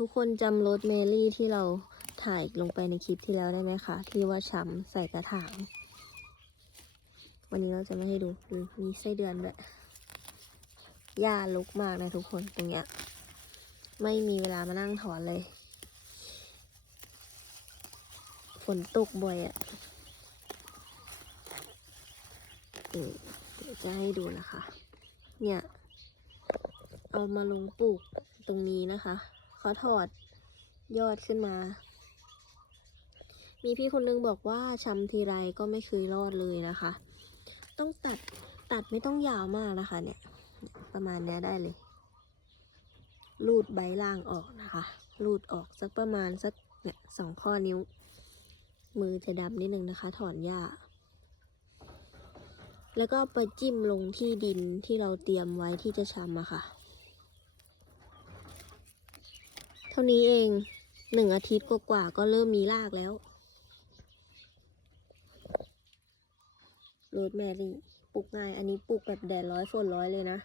ทุกคนจำรถเมลี่ที่เราถ่ายลงไปในคลิปที่แล้วได้ไหมคะ ที่ว่าช้ำใส่กระถาง วันนี้เราจะไม่ให้ดูดูมีไส้เดือนด้วยหญ้าลุกมากนะทุกคนตรงเนี้ย ไม่มีเวลามานั่งถอนเลย ฝนตกบ่อยอะ่ะเดี๋ยวจะให้ดูนะคะ เนี่ย เอามาลงปลูกตรงนี้นะคะ เขาถอดยอดขึ้นมา มีพี่คนนึงบอกว่าชำทีไรก็ไม่เคยรอดเลยนะคะ ต้องตัดตัดไม่ต้องยาวมากนะคะ เนี่ย ประมาณเนี้ยได้เลย รูดใบล่างออกนะคะ รูดออกสักประมาณสักเนี่ยสองข้อนิ้ว มือจะดำนิดนึงนะคะ ถอนหญ้าแล้วก็ไปจิ้มลงที่ดินที่เราเตรียมไว้ที่จะชำอะค่ะ เท่านี้เองหนึ่งอาทิตย์กว่าๆก็เริ่มมีรากแล้วโรดแมรี่ปลูกง่าย อันนี้ปลูกแบบแดดร้อยฝนร้อยเลยนะ